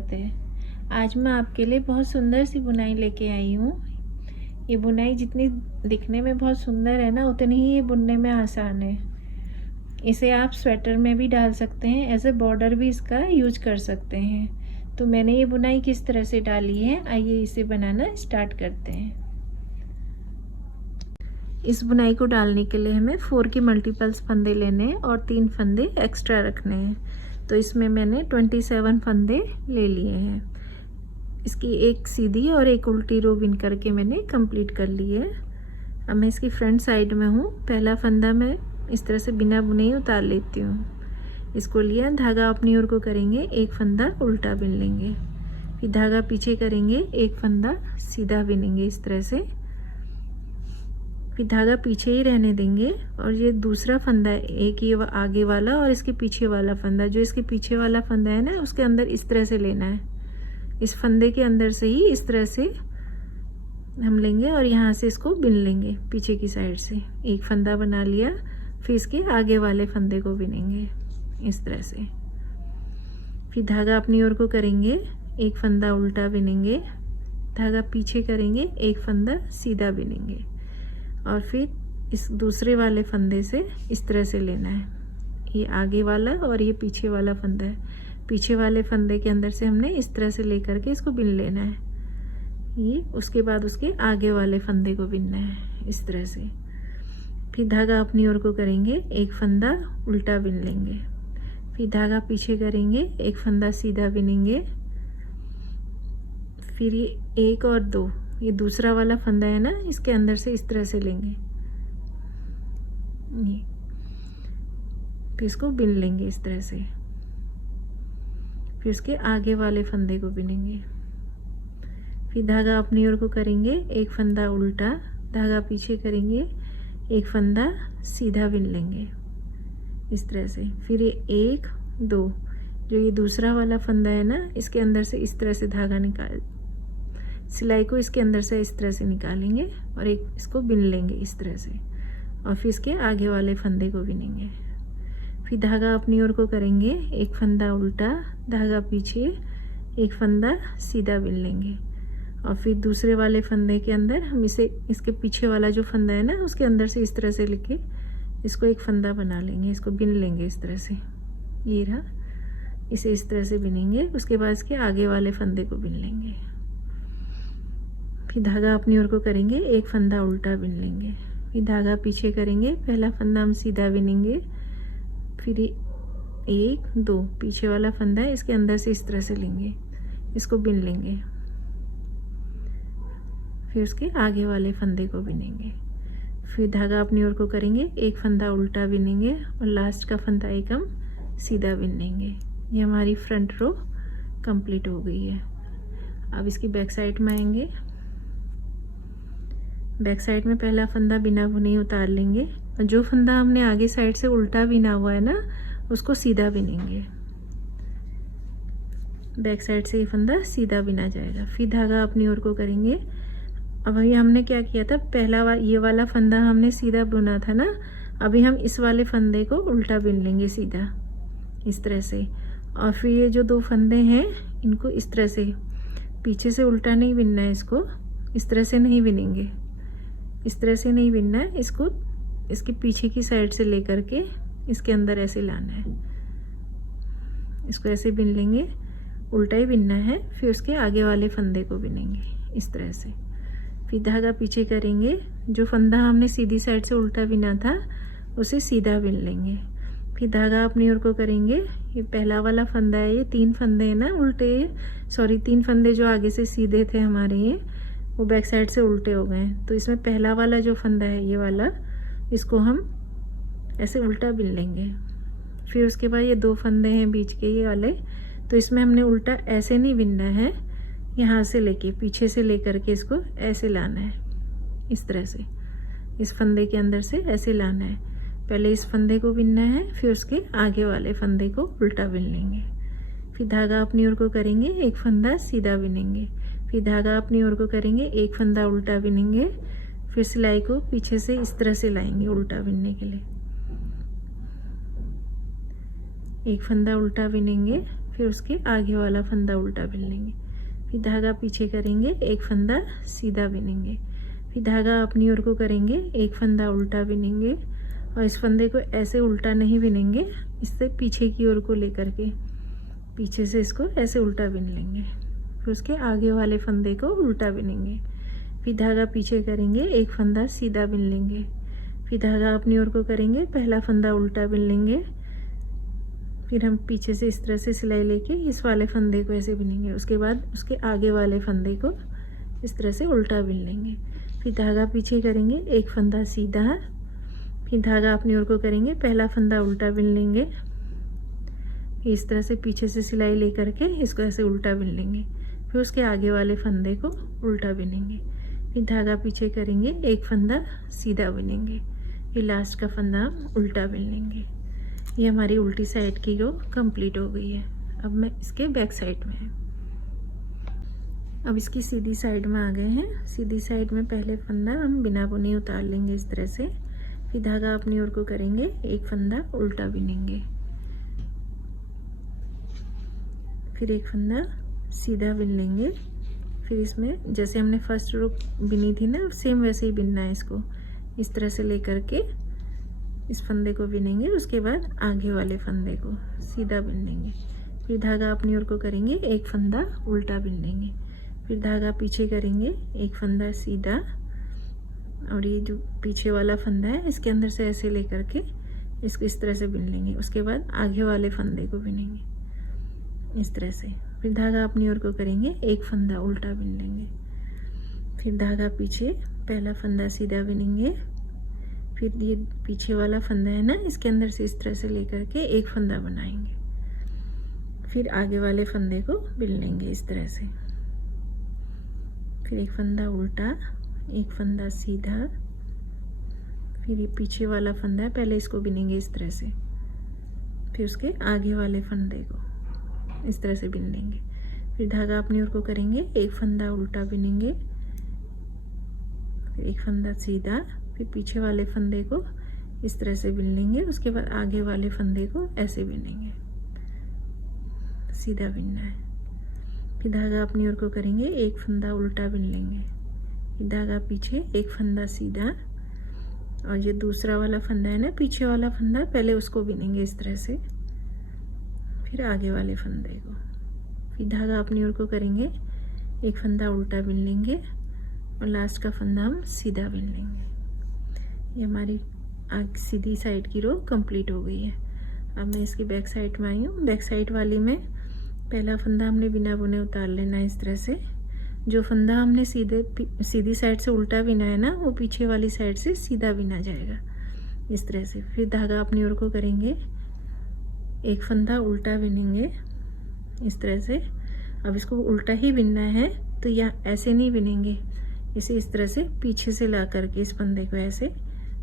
स्वागत है। आज मैं आपके लिए बहुत सुंदर सी बुनाई लेके आई हूँ। ये बुनाई जितनी दिखने में बहुत सुंदर है ना, उतनी ही ये बुनने में आसान है। इसे आप स्वेटर में भी डाल सकते हैं, एज ए बॉर्डर भी इसका यूज कर सकते हैं। तो मैंने ये बुनाई किस तरह से डाली है, आइए इसे बनाना स्टार्ट करते हैं। इस बुनाई को डालने के लिए हमें 4 के मल्टीपल्स फंदे लेने हैं और 3 फंदे एक्स्ट्रा रखने हैं। तो इसमें मैंने 27 फंदे ले लिए हैं। इसकी एक सीधी और एक उल्टी रो बिन करके मैंने कंप्लीट कर ली है। अब मैं इसकी फ्रंट साइड में हूँ। पहला फंदा मैं इस तरह से बिना बुने ही उतार लेती हूँ। इसको लिया, धागा अपनी ओर को करेंगे, एक फंदा उल्टा बिन लेंगे, फिर धागा पीछे करेंगे, एक फंदा सीधा बिनेंगे इस तरह से, फिर धागा पीछे ही रहने देंगे। और ये दूसरा फंदा है, एक ये आगे वाला और इसके पीछे वाला फंदा, जो इसके पीछे वाला फंदा है ना, उसके अंदर इस तरह से लेना है। इस फंदे के अंदर से ही इस तरह से हम लेंगे और यहाँ से इसको बिन लेंगे पीछे की साइड से। एक फंदा बना लिया, फिर इसके आगे वाले फंदे को बिनेंगे इस तरह से। फिर धागा अपनी ओर को करेंगे, एक फंदा उल्टा बिनेंगे, धागा पीछे करेंगे, एक फंदा सीधा बिनेंगे और फिर इस दूसरे वाले फंदे से इस तरह से लेना है। ये आगे वाला और ये पीछे वाला फंदा है। पीछे वाले फंदे के अंदर से हमने इस तरह से लेकर के इसको बिन लेना है। ये उसके बाद उसके आगे वाले फंदे को बिनना है इस तरह से। फिर धागा अपनी ओर को करेंगे, एक फंदा उल्टा बिन लेंगे, फिर धागा पीछे करेंगे, एक फंदा सीधा बिनेंगे, फिर ये 1 और 2, ये दूसरा वाला फंदा है ना, इसके अंदर से इस तरह से लेंगे, ये फिर इसको बिन लेंगे इस तरह से। फिर उसके आगे वाले फंदे को बिनेंगे, फिर धागा अपनी ओर को करेंगे, एक फंदा उल्टा, धागा पीछे करेंगे, एक फंदा सीधा बिन लेंगे इस तरह से। फिर ये 1 2, जो ये दूसरा वाला फंदा है ना, इसके अंदर से इस तरह से धागा निकाल, सिलाई को इसके अंदर से इस तरह से निकालेंगे और एक इसको बिन लेंगे इस तरह से और फिर इसके आगे वाले फंदे को बिनेंगे। फिर धागा अपनी ओर को करेंगे, एक फंदा उल्टा, धागा पीछे, एक फंदा सीधा बिन लेंगे और फिर दूसरे वाले फंदे के अंदर हम इसे, इसके पीछे वाला जो फंदा है ना, उसके अंदर से इस तरह से लेके इसको एक फंदा बना लेंगे, इसको बिन लेंगे इस तरह से। ये रहा, इसे इस तरह से बिनेंगे। उसके बाद इसके आगे वाले फंदे को बिन लेंगे, फिर धागा अपनी ओर को करेंगे, एक फंदा उल्टा बिन लेंगे, फिर धागा पीछे करेंगे, पहला फंदा हम सीधा बिनेंगे, फिर 1 2, पीछे वाला फंदा है, इसके अंदर से इस तरह से लेंगे, इसको बिन लेंगे, फिर उसके आगे वाले फंदे को बिनेंगे, फिर धागा अपनी ओर को करेंगे, एक फंदा उल्टा बिनेंगे और लास्ट का फंदा एक हम सीधा बिन लेंगे। ये हमारी फ्रंट रो कंप्लीट हो गई है। अब इसकी बैक साइड में आएंगे। बैक साइड में पहला फंदा बिना बुने ही उतार लेंगे और जो फंदा हमने आगे साइड से उल्टा बिना हुआ है ना, उसको सीधा बिनेंगे। बैक साइड से ये फंदा सीधा बिना जाएगा। फिर धागा अपनी ओर को करेंगे। अब अभी हमने क्या किया था, पहला ये वाला फंदा हमने सीधा बुना था ना, अभी हम इस वाले फंदे को उल्टा बिन लेंगे सीधा इस तरह से। और फिर ये जो 2 फंदे हैं, इनको इस तरह से पीछे से उल्टा नहीं बिनना है, इसको इस तरह से नहीं बिनेंगे, इस तरह से नहीं बिनना है, इसको इसके पीछे की साइड से लेकर के इसके अंदर ऐसे लाना है, इसको ऐसे बिन लेंगे, उल्टा ही बिनना है। फिर उसके आगे वाले फंदे को बिनेंगे इस तरह से। फिर धागा पीछे करेंगे, जो फंदा हमने सीधी साइड से उल्टा बिना था उसे सीधा बिन लेंगे। फिर धागा अपनी ओर को करेंगे, ये पहला वाला फंदा है, ये 3 फंदे हैं ना उल्टे, सॉरी 3 फंदे जो आगे से सीधे थे हमारे, ये वो बैक साइड से उल्टे हो गए। तो इसमें पहला वाला जो फंदा है ये वाला, इसको हम ऐसे उल्टा बिन लेंगे। फिर उसके बाद ये 2 फंदे हैं बीच के ये वाले, तो इसमें हमने उल्टा ऐसे नहीं बिनना है, यहाँ से लेके पीछे से लेकर के इसको ऐसे लाना है इस तरह से, इस फंदे के अंदर से ऐसे लाना है। पहले इस फंदे को बिनना है, फिर उसके आगे वाले फंदे को उल्टा बिन लेंगे। फिर धागा अपनी ओर को करेंगे, एक फंदा सीधा बिनेंगे, फिर धागा अपनी ओर को करेंगे, एक फंदा उल्टा बिनेंगे, फिर सिलाई को पीछे से इस तरह से लाएंगे उल्टा बिनने के लिए। एक फंदा उल्टा बिनेंगे, फिर उसके आगे वाला फंदा उल्टा बिन लेंगे, फिर धागा पीछे करेंगे, एक फंदा सीधा बिनेंगे, फिर धागा अपनी ओर को करेंगे, एक फंदा उल्टा बिनेंगे और इस फंदे को ऐसे उल्टा नहीं बिनेंगे, इससे पीछे की ओर को लेकर के पीछे से इसको ऐसे उल्टा बिन लेंगे, फिर उसके आगे वाले फंदे को उल्टा बिनेंगे, फिर धागा पीछे करेंगे, एक फंदा सीधा बिन लेंगे, फिर धागा अपनी ओर को करेंगे, पहला फंदा उल्टा बिन लेंगे, फिर हम पीछे से इस तरह से सिलाई लेके इस वाले फंदे को ऐसे बिनेंगे, उसके बाद उसके आगे वाले फंदे को इस तरह से उल्टा बिन लेंगे, फिर धागा पीछे करेंगे, एक फंदा सीधा, फिर धागा अपनी ओर को करेंगे, पहला फंदा उल्टा बिन लेंगे, इस तरह से पीछे से सिलाई लेकर के इसको ऐसे उल्टा बिन लेंगे, फिर उसके आगे वाले फंदे को उल्टा बिनेंगे, फिर धागा पीछे करेंगे, एक फंदा सीधा बिनेंगे, फिर लास्ट का फंदा हम उल्टा बिन लेंगे। ये हमारी उल्टी साइड की रो कंप्लीट हो गई है। अब मैं इसके बैक साइड में है, अब इसकी सीधी साइड में आ गए हैं। सीधी साइड में पहले फंदा हम बिना बुने उतार लेंगे इस तरह से, फिर धागा अपनी ओर को करेंगे, एक फंदा उल्टा बिनेंगे, फिर एक फंदा सीधा बिन लेंगे, फिर इसमें जैसे हमने फर्स्ट रो बिनी थी ना, सेम वैसे ही बिनना है इसको, इस तरह से लेकर के इस फंदे को बिनेंगे, उसके बाद आगे वाले फंदे को सीधा बिन लेंगे, फिर धागा अपनी ओर को करेंगे, एक फंदा उल्टा बिन लेंगे, फिर धागा पीछे करेंगे, एक फंदा सीधा और ये जो पीछे वाला फंदा है इसके अंदर से ऐसे लेकर के इसको इस तरह से बिन लेंगे, उसके बाद आगे वाले फंदे को बिनेंगे इस तरह से, फिर धागा अपनी ओर को करेंगे, एक फंदा उल्टा बिन लेंगे, फिर धागा पीछे, पहला फंदा सीधा बिनेंगे, फिर ये पीछे वाला फंदा है ना, इसके अंदर से इस तरह से लेकर के एक फंदा बनाएंगे, फिर आगे वाले फंदे को बिन लेंगे इस तरह से, फिर एक फंदा उल्टा, एक फंदा सीधा, फिर ये पीछे वाला फंदा है, पहले इसको बिनेंगे इस तरह से, फिर उसके आगे वाले फंदे को इस तरह से बिन लेंगे, फिर धागा अपनी ओर को करेंगे, एक फंदा उल्टा बिनेंगे, फिर एक फंदा सीधा, फिर पीछे वाले फंदे को इस तरह से बिन लेंगे, उसके बाद आगे वाले फंदे को ऐसे बिनेंगे, सीधा बिनना है, फिर धागा अपनी ओर को करेंगे, एक फंदा उल्टा बिन लेंगे, फिर धागा पीछे, एक फंदा सीधा और ये दूसरा वाला फंदा है ना, पीछे वाला फंदा, पहले उसको बिनेंगे इस तरह से, फिर आगे वाले फंदे को, फिर धागा अपनी ओर को करेंगे, एक फंदा उल्टा बिन लेंगे और लास्ट का फंदा हम सीधा बिन लेंगे। ये हमारी सीधी साइड की रो कंप्लीट हो गई है। अब मैं इसकी बैक साइड में आई हूँ। बैक साइड वाली में पहला फंदा हमने बिना बुने उतार लेना है इस तरह से, जो फंदा हमने सीधी साइड से उल्टा बिना है ना, वो पीछे वाली साइड से सीधा बिना जाएगा इस तरह से, फिर धागा अपनी ओर को करेंगे, एक फंदा उल्टा बिनेंगे इस तरह से। अब इसको उल्टा ही बिनना है तो यहाँ ऐसे नहीं बिनेंगे, इसे इस तरह से पीछे से ला करके इस फंदे को ऐसे,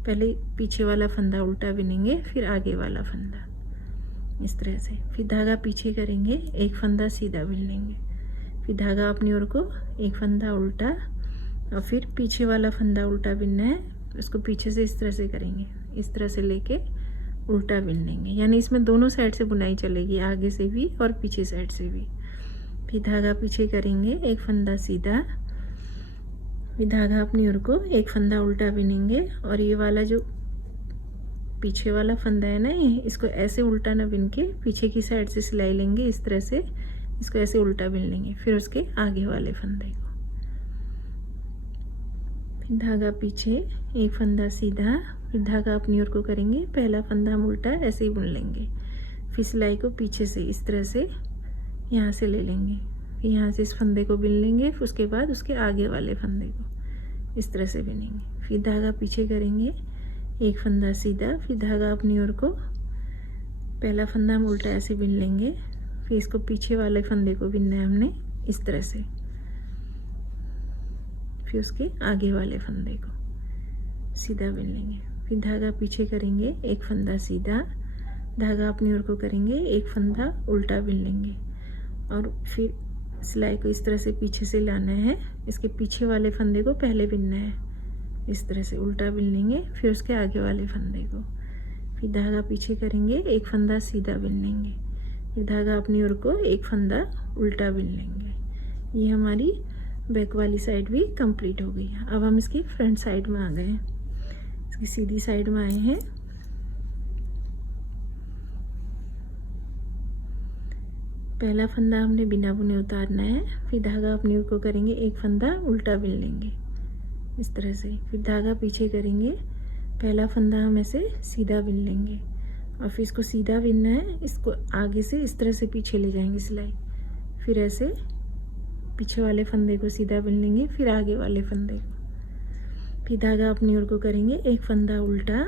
पहले पीछे वाला फंदा उल्टा बिनेंगे, फिर आगे वाला फंदा इस तरह से, फिर धागा पीछे करेंगे, एक फंदा सीधा बिन लेंगे, फिर धागा अपनी ओर को, एक फंदा उल्टा और फिर पीछे वाला फंदा उल्टा बिनना है, उसको पीछे से इस तरह से करेंगे, इस तरह से लेके उल्टा बिन लेंगे, यानी इसमें दोनों साइड से बुनाई चलेगी, आगे से भी और पीछे साइड से भी। फिर धागा पीछे करेंगे, एक फंदा सीधा, फिर धागा अपनी ओर को, एक फंदा उल्टा बिनेंगे और ये वाला जो पीछे वाला फंदा है ना, इसको ऐसे उल्टा ना बिन के पीछे की साइड से सिलाई लेंगे इस तरह से, इसको ऐसे उल्टा बिन लेंगे, फिर उसके आगे वाले फंदे को, फिर धागा पीछे, एक फंदा सीधा, फिर धागा अपनी ओर को करेंगे, पहला फंदा हम उल्टा ऐसे ही बुन लेंगे, फिर सिलाई को पीछे से इस तरह से यहाँ से ले लेंगे, फिर यहाँ से इस फंदे को बिन लेंगे, फिर उसके बाद उसके आगे वाले फंदे को इस तरह से बिनेंगे, फिर धागा पीछे करेंगे, एक फंदा सीधा, फिर धागा अपनी ओर को, पहला फंदा हम उल्टा ऐसे बिन लेंगे, फिर इसको पीछे वाले फंदे को बिनना है हमने इस तरह से, फिर उसके आगे वाले फंदे को सीधा बिन लेंगे, फिर धागा पीछे करेंगे, एक फंदा सीधा, धागा अपनी ओर को करेंगे, एक फंदा उल्टा बिन लेंगे और फिर सिलाई को इस तरह से पीछे से लाना है, इसके पीछे वाले फंदे को पहले बिनना है, इस तरह से उल्टा बिन लेंगे, फिर उसके आगे वाले फंदे को, फिर धागा पीछे करेंगे, एक फंदा सीधा बिन लेंगे, फिर धागा अपनी ओर को एक फंदा उल्टा बिन लेंगे। ये हमारी बैक वाली साइड भी कंप्लीट हो गई है। अब हम इसकी फ्रंट साइड में आ गए हैं, इसकी सीधी साइड में आए हैं। पहला फंदा हमने बिना बुने उतारना है, फिर धागा अपनी ओर को करेंगे, एक फंदा उल्टा बिन लेंगे इस तरह से। फिर धागा पीछे करेंगे, पहला फंदा हम ऐसे सीधा बिन लेंगे और फिर इसको सीधा बिनना है, इसको आगे से इस तरह से पीछे ले जाएंगे सिलाई। फिर ऐसे पीछे वाले फंदे को सीधा बिन लेंगे, फिर आगे वाले फंदे को। फिर धागा अपनी ओर को करेंगे, एक फंदा उल्टा,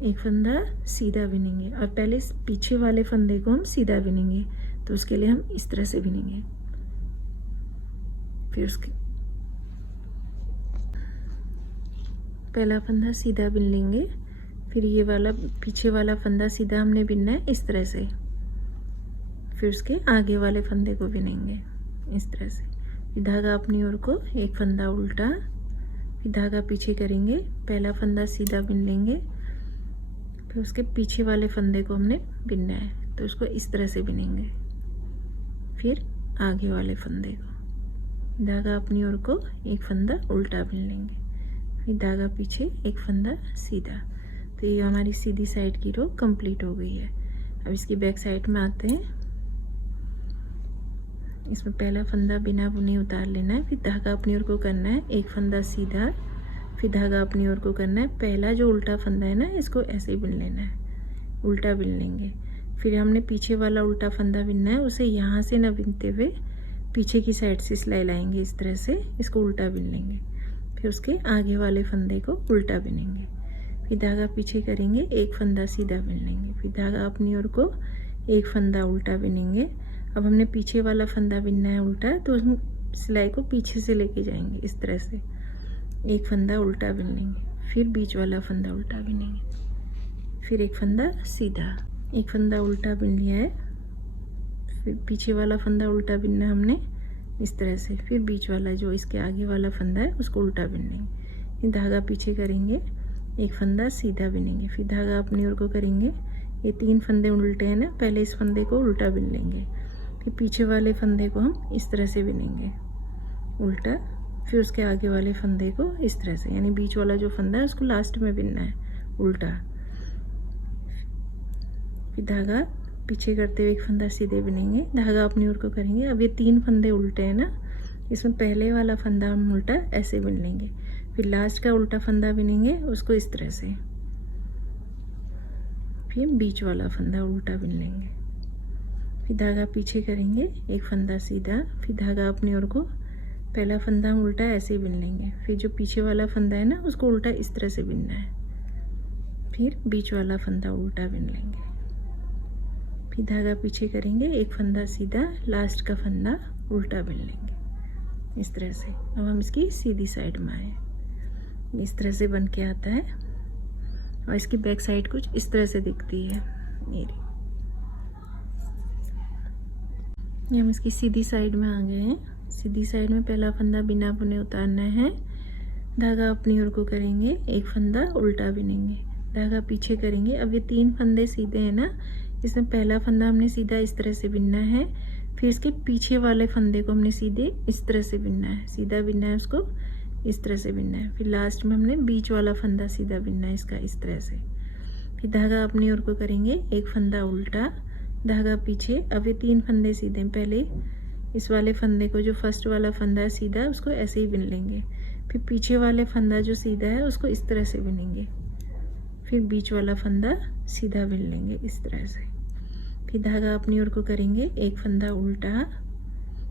एक फंदा सीधा बिनेंगे और पहले इस पीछे वाले फंदे को हम सीधा बिनेंगे, तो उसके लिए हम इस तरह से बिनेंगे। फिर उसके पहला फंदा सीधा बिन लेंगे, फिर ये वाला पीछे वाला फंदा सीधा हमने बिनना है इस तरह से। फिर उसके आगे वाले फंदे को बिनेंगे इस तरह से। फिर धागा अपनी ओर को, एक फंदा उल्टा, फिर धागा पीछे करेंगे, पहला फंदा सीधा बिन लेंगे, फिर उसके पीछे वाले फंदे को हमने बिनना है, तो उसको इस तरह से बिनेंगे। फिर आगे वाले फंदे को, धागा अपनी ओर को एक फंदा उल्टा बिन लेंगे, फिर धागा पीछे एक फंदा सीधा। तो ये हमारी सीधी साइड की रो कंप्लीट हो गई है। अब इसकी बैक साइड में आते हैं। इसमें पहला फंदा बिना बुने उतार लेना है, फिर धागा अपनी ओर को करना है, एक फंदा सीधा, फिर धागा अपनी ओर को करना है, पहला जो उल्टा फंदा है ना इसको ऐसे ही बिन लेना है, उल्टा बिन लेंगे। फिर हमने पीछे वाला उल्टा फंदा बिनना है, उसे यहाँ से ना बिनते हुए पीछे की साइड से सिलाई लाएंगे इस तरह से, इसको उल्टा बिन लेंगे। फिर उसके आगे वाले फंदे को उल्टा बिनेंगे, फिर धागा पीछे करेंगे, एक फंदा सीधा बिन लेंगे, फिर धागा अपनी ओर को एक फंदा उल्टा बिनेंगे। अब हमने पीछे वाला फंदा बिनना है उल्टा, तो हम सिलाई को पीछे से लेके जाएंगे इस तरह से, एक फंदा उल्टा बिन लेंगे, फिर बीच वाला फंदा उल्टा बिनेंगे, फिर एक फंदा सीधा, एक फंदा उल्टा बिन लिया है, फिर पीछे वाला फंदा उल्टा बिनना हमने इस तरह से, फिर बीच वाला जो इसके आगे वाला फंदा है उसको उल्टा बिन लेंगे, फिर धागा पीछे करेंगे, एक फंदा सीधा बिनेंगे, फिर धागा अपनी ओर को करेंगे, ये तीन फंदे उल्टे हैं ना, पहले इस फंदे को उल्टा बिन लेंगे, फिर पीछे वाले फंदे को हम इस तरह से बिनेंगे उल्टा, फिर उसके आगे वाले फंदे को इस तरह से, यानी बीच वाला जो फंदा है उसको लास्ट में बिनना है उल्टा। फिर धागा पीछे करते हुए एक फंदा सीधे बिनेंगे, धागा अपनी ओर को करेंगे। अब ये तीन फंदे उल्टे हैं ना, इसमें पहले वाला फंदा हम उल्टा ऐसे बिन लेंगे, फिर लास्ट का उल्टा फंदा बिनेंगे उसको इस तरह से, फिर बीच वाला फंदा उल्टा बिन लेंगे, फिर धागा पीछे करेंगे, एक फंदा सीधा, फिर धागा अपनी ओर को, पहला फंदा हम उल्टा ऐसे बिन लेंगे, फिर जो पीछे वाला फंदा है ना उसको उल्टा इस तरह से बिनना है, फिर बीच वाला फंदा उल्टा बिन लेंगे, फिर धागा पीछे करेंगे, एक फंदा सीधा, लास्ट का फंदा उल्टा बिन लेंगे इस तरह से। अब हम इसकी सीधी साइड में आए, इस तरह से बन के आता है और इसकी बैक साइड कुछ इस तरह से दिखती है। ये हम इसकी सीधी साइड में आ गए हैं। सीधी साइड में पहला फंदा बिना बुने उतारना है, धागा अपनी ओर को करेंगे, एक फंदा उल्टा बिनेंगे, धागा पीछे करेंगे। अब ये तीन फंदे सीधे हैं ना, इसमें पहला फंदा हमने सीधा इस तरह से बिनना है, फिर इसके पीछे वाले फंदे को हमने सीधे इस तरह से बिनना है, सीधा बिनना है, उसको इस तरह से बिनना है, फिर लास्ट में हमने बीच वाला फंदा सीधा बिनना है इसका इस तरह से। फिर धागा अपनी ओर को करेंगे, एक फंदा उल्टा, धागा पीछे। अब ये तीन फंदे सीधे, पहले इस वाले फंदे को जो फर्स्ट वाला फंदा है सीधा उसको ऐसे ही बिन लेंगे, फिर पीछे वाले फंदा जो सीधा है उसको इस तरह से बिनेंगे, फिर बीच वाला फंदा सीधा बिन लेंगे इस तरह से। फिर धागा अपनी ओर को करेंगे, एक फंदा उल्टा,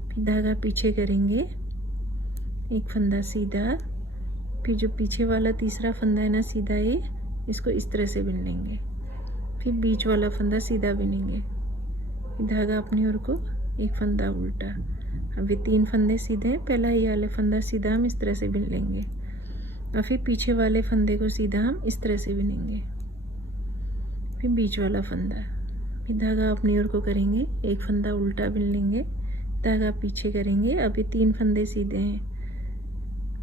फिर धागा पीछे करेंगे, एक फंदा सीधा, फिर जो पीछे वाला तीसरा फंदा है ना सीधा, ये इसको इस तरह से बिन लेंगे, फिर बीच वाला फंदा सीधा बिनेंगे, फिर धागा अपनी ओर को, एक फंदा उल्टा। अब ये तीन फंदे सीधे हैं, पहला ये वाला फंदा सीधा हम इस तरह से बिन लेंगे और फिर पीछे वाले फंदे को सीधा हम इस तरह से बिनेंगे, फिर बीच वाला फंदा, फिर धागा अपनी ओर को करेंगे, एक फंदा उल्टा बिन लेंगे, धागा पीछे करेंगे। अब ये तीन फंदे सीधे हैं,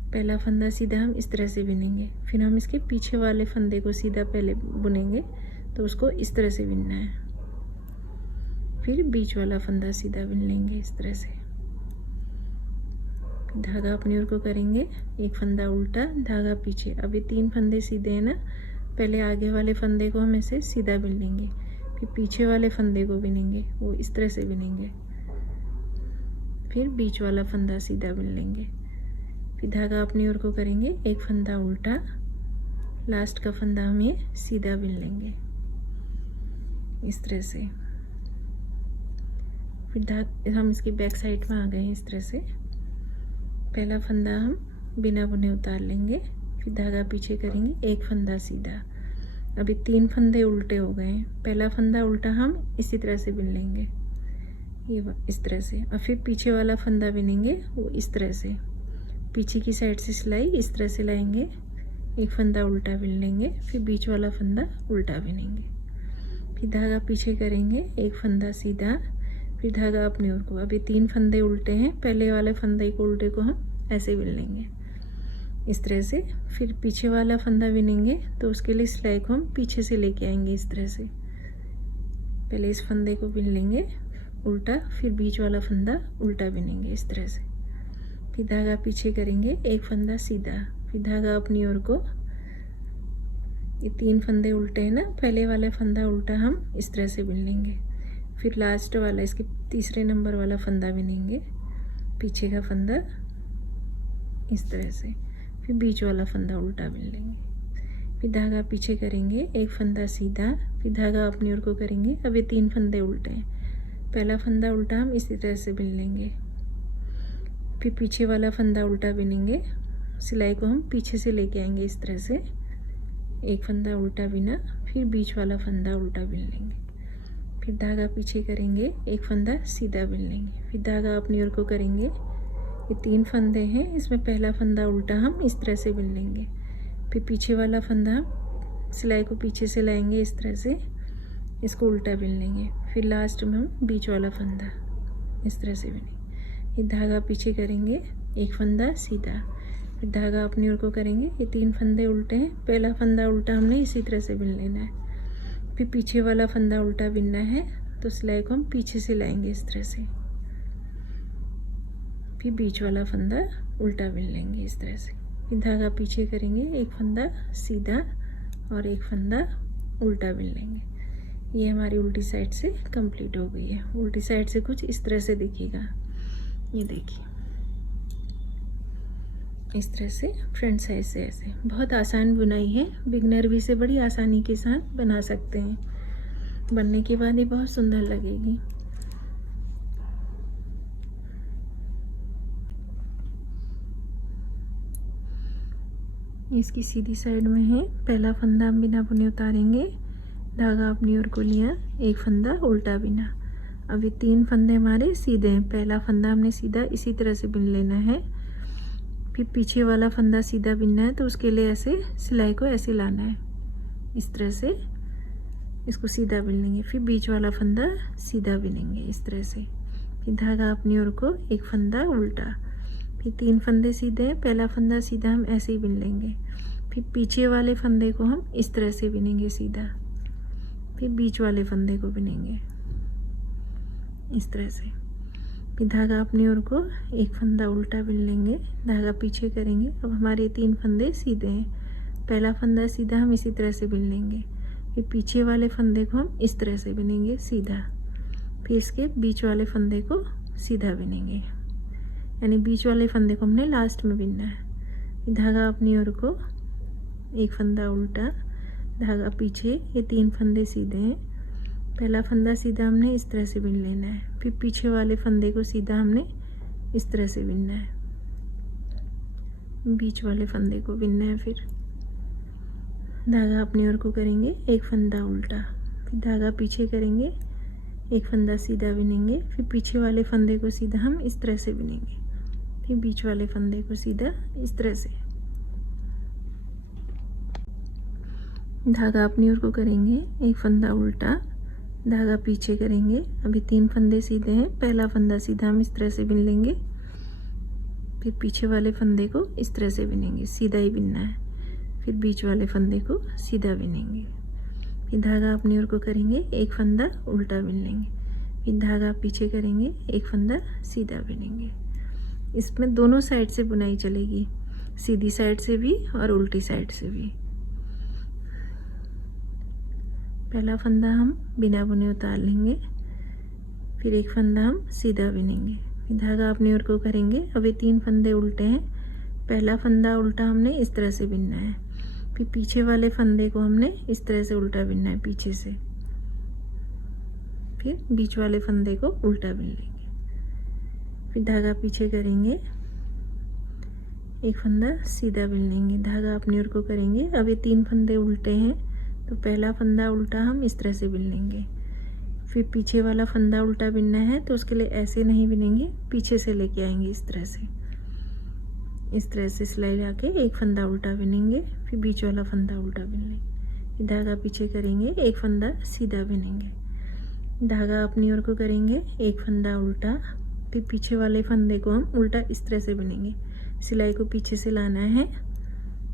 पहला फंदा सीधा हम इस तरह से बिनेंगे, फिर हम इसके पीछे वाले फंदे को सीधा पहले बुनेंगे, तो उसको इस तरह से बिनना है, फिर बीच वाला फंदा सीधा बिन लेंगे इस तरह से। धागा अपनी ओर को करेंगे, एक फंदा उल्टा, धागा पीछे। अभी 3 फंदे सीधे हैं ना, पहले आगे वाले फंदे को हम ऐसे सीधा बिन लेंगे, फिर पीछे वाले फंदे को बिनेंगे, वो इस तरह से बिनेंगे, फिर बीच वाला फंदा सीधा बिन लेंगे, फिर धागा अपनी ओर को करेंगे, एक फंदा उल्टा, लास्ट का फंदा हम ये सीधा बिन लेंगे इस तरह से। फिर हम इसकी बैक साइड में आ गए हैं इस तरह से। पहला फंदा हम बिना बुने उतार लेंगे, फिर धागा पीछे करेंगे, एक फंदा सीधा। अभी 3 फंदे उल्टे हो गए हैं, पहला फंदा उल्टा हम इसी तरह से बिन लेंगे, ये इस तरह से, और फिर पीछे वाला फंदा बिनेंगे वो इस तरह से। पीछे की साइड से सिलाई इस तरह से लाएंगे, एक फंदा उल्टा बिन लेंगे, फिर बीच वाला फंदा उल्टा बिनेंगे, फिर धागा पीछे करेंगे, एक फंदा सीधा, फिर धागा अपनी ओर को। अभी 3 फंदे उल्टे हैं, पहले वाले फंदे को उल्टे को हम ऐसे बिन लेंगे इस तरह से। फिर पीछे वाला फंदा बिनेंगे, तो उसके लिए सिलाई को हम पीछे से लेके आएंगे इस तरह से। पहले इस फंदे को बिन लेंगे उल्टा, फिर बीच वाला फंदा उल्टा बिनेंगे इस तरह से, फिर धागा पीछे करेंगे, एक फंदा सीधा, फिर धागा अपनी ओर को। ये 3 फंदे उल्टे हैं ना, पहले वाला फंदा उल्टा हम इस तरह से बिन लेंगे, फिर लास्ट वाला इसके तीसरे नंबर वाला फंदा बिनेंगे, पीछे का फंदा इस तरह से, फिर बीच वाला फंदा उल्टा बिन लेंगे, फिर धागा पीछे करेंगे, एक फंदा सीधा, फिर धागा अपनी ओर को करेंगे। अभी 3 फंदे उल्टे हैं, पहला फंदा उल्टा हम इसी तरह से बिन लेंगे, फिर पीछे वाला फंदा उल्टा बिनेंगे, सिलाई को हम पीछे से लेके आएंगे इस तरह से, एक फंदा उल्टा बिना, फिर बीच वाला फंदा उल्टा बिन लेंगे, फिर धागा पीछे करेंगे, एक फंदा सीधा बिन लेंगे, फिर धागा अपनी ओर को करेंगे। ये 3 फंदे हैं, इसमें पहला फंदा उल्टा हम इस तरह से बिन लेंगे, फिर पीछे वाला फंदा सिलाई को पीछे से लाएंगे इस तरह से, इसको उल्टा बिन लेंगे, फिर लास्ट में हम बीच वाला फंदा इस तरह से बिनेंगे। ये धागा पीछे करेंगे, एक फंदा सीधा, फिर धागा अपनी ओर को करेंगे। ये 3 फंदे उल्टे हैं, पहला फंदा उल्टा हमने इसी तरह से बिन लेना है, फिर पीछे वाला फंदा उल्टा बिनना है, तो सिलाई को हम पीछे से लाएंगे इस तरह से, फिर बीच वाला फंदा उल्टा बिन लेंगे इस तरह से, फिर धागा पीछे करेंगे, एक फंदा सीधा और एक फंदा उल्टा बिन लेंगे। ये हमारी उल्टी साइड से कंप्लीट हो गई है। उल्टी साइड से कुछ इस तरह से दिखेगा, ये देखिए इस तरह से फ्रंट साइड से ऐसे। बहुत आसान बुनाई है, बिगनर भी इसे बड़ी आसानी के साथ बना सकते हैं, बनने के बाद ये बहुत सुंदर लगेगी। इसकी सीधी साइड में है, पहला फंदा हम बिना बुने उतारेंगे, धागा अपनी ओर को लिया, एक फंदा उल्टा बिना। अभी 3 फंदे हमारे सीधे हैं, पहला फंदा हमने सीधा इसी तरह से बिन लेना है, फिर पीछे वाला फंदा सीधा बिनना है, तो उसके लिए ऐसे सिलाई को ऐसे लाना है इस तरह से, इसको सीधा बिन लेंगे, फिर बीच वाला फंदा सीधा बिनेंगे इस तरह से, फिर धागा अपनी ओर को, एक फंदा उल्टा, फिर 3 फंदे सीधे हैं, पहला फंदा सीधा हम ऐसे ही बिन लेंगे, फिर पीछे वाले फंदे को हम इस तरह से बिनेंगे सीधा, फिर बीच वाले फंदे को बिनेंगे इस तरह से, फिर धागा अपनी ओर को, एक फंदा उल्टा बिन लेंगे, धागा पीछे करेंगे। अब हमारे 3 फंदे सीधे हैं, पहला फंदा सीधा हम इसी तरह से बिन लेंगे, फिर पीछे वाले फंदे को हम इस तरह से बिनेंगे सीधा, फिर इसके बीच वाले फंदे को सीधा बिनेंगे, यानी बीच वाले फंदे को हमने लास्ट में बिनना है। फिर धागा अपनी ओर को, एक फंदा उल्टा, धागा पीछे, ये 3 फंदे सीधे हैं, पहला फंदा सीधा हमने इस तरह से बिन लेना है, फिर पीछे वाले फंदे को सीधा हमने इस तरह से बिनना है, बीच वाले फंदे को बिनना है, फिर धागा अपनी ओर को करेंगे, एक फंदा उल्टा, फिर धागा पीछे करेंगे, एक फंदा सीधा बिनेंगे, फिर पीछे वाले फंदे को सीधा हम इस तरह से बिनेंगे, फिर बीच वाले फंदे को सीधा इस तरह से, धागा अपनी ओर को करेंगे, एक फंदा उल्टा, धागा पीछे करेंगे। अभी 3 फंदे सीधे हैं, पहला फंदा सीधा हम इस तरह से बिन लेंगे, फिर पीछे वाले फंदे को इस तरह से बिनेंगे, सीधा ही बिनना है, फिर बीच वाले फंदे को सीधा बिनेंगे, फिर धागा अपनी ओर को करेंगे, एक फंदा उल्टा बिन लेंगे, फिर धागा पीछे करेंगे, एक फंदा सीधा बुनेंगे। इसमें दोनों साइड से बुनाई चलेगी, सीधी साइड से भी और उल्टी साइड से भी। पहला फंदा हम बिना बुने उतार लेंगे, फिर एक फंदा हम सीधा बुनेंगे, फिर धागा अपनी ओर को करेंगे। अभी 3 फंदे उल्टे हैं, पहला फंदा उल्टा हमने इस तरह से बुनना है, फिर पीछे वाले फंदे को हमने इस तरह से उल्टा बुनना है पीछे से, फिर बीच वाले फंदे को उल्टा बुन लेंगे, फिर धागा पीछे करेंगे, एक फंदा सीधा बुन लेंगे, धागा अपनी ओर को करेंगे। अभी 3 फंदे उल्टे हैं, तो पहला फंदा उल्टा हम इस तरह से बुन लेंगे, फिर पीछे वाला फंदा उल्टा बुनना है तो उसके लिए ऐसे नहीं बुनेंगे, पीछे से लेके आएंगे इस तरह से सिलाई लगा के एक फंदा उल्टा बुनेंगे, फिर बीच वाला फंदा उल्टा बुन लेंगे, फिर धागा पीछे करेंगे, एक फंदा सीधा बुनेंगे, धागा अपनी ओर को करेंगे, एक फंदा उल्टा, फिर पीछे वाले फंदे को हम उल्टा इस तरह से बुनेंगे, सिलाई को पीछे से लाना है,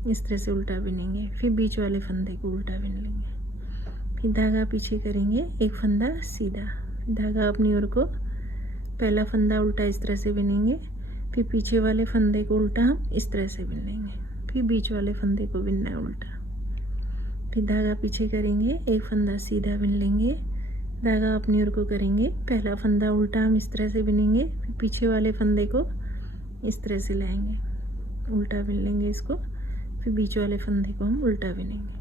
इस तरह से उल्टा बुनेंगे, फिर बीच वाले फंदे को उल्टा बुन लेंगे, फिर धागा पीछे करेंगे, एक फंदा सीधा, धागा अपनी ओर को, पहला फंदा उल्टा इस तरह से बुनेंगे, फिर पीछे वाले फंदे को उल्टा हम इस तरह से बुन लेंगे, फिर बीच वाले फंदे को बुनना है उल्टा, फिर धागा पीछे करेंगे, एक फंदा सीधा बुन लेंगे, धागा अपनी ओर को करेंगे, पहला फंदा उल्टा हम इस तरह से बुनेंगे, फिर पीछे वाले फंदे को इस तरह से लाएंगे, उल्टा बुन लेंगे इसको, फिर बीच वाले फंदे को हम उल्टा बुनेंगे,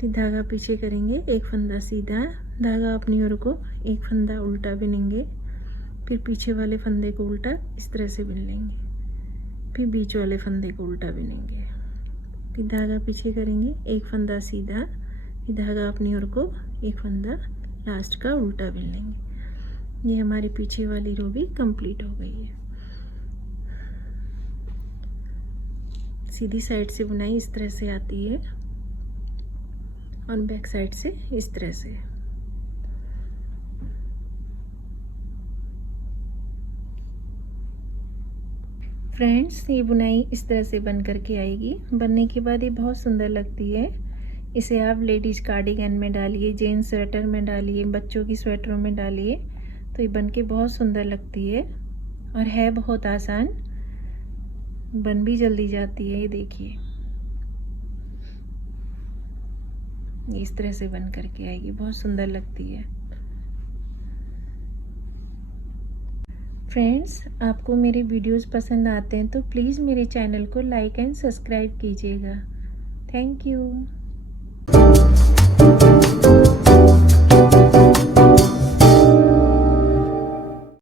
फिर धागा पीछे करेंगे, एक फंदा सीधा, धागा अपनी ओर को, एक फंदा उल्टा बुनेंगे, फिर पीछे वाले फंदे को उल्टा इस तरह से बुन लेंगे, फिर बीच वाले फंदे को उल्टा बुनेंगे, फिर धागा पीछे करेंगे, एक फंदा सीधा, फिर धागा अपनी ओर को, एक फंदा लास्ट का उल्टा बुन लेंगे। ये हमारी पीछे वाली रो भी कंप्लीट हो गई है। सीधी साइड से बुनाई इस तरह से आती है और बैक साइड से इस तरह से। फ्रेंड्स, ये बुनाई इस तरह से बन करके आएगी। बनने के बाद ये बहुत सुंदर लगती है। इसे आप लेडीज कार्डिगन में डालिए, जेंट्स स्वेटर में डालिए, बच्चों की स्वेटरों में डालिए, तो ये बन के बहुत सुंदर लगती है और है बहुत आसान, बन भी जल्दी जाती है। ये देखिए, इस तरह से बन करके आएगी, बहुत सुंदर लगती है। फ्रेंड्स, आपको मेरे वीडियोस पसंद आते हैं तो प्लीज़ मेरे चैनल को लाइक एंड सब्सक्राइब कीजिएगा। Thank you.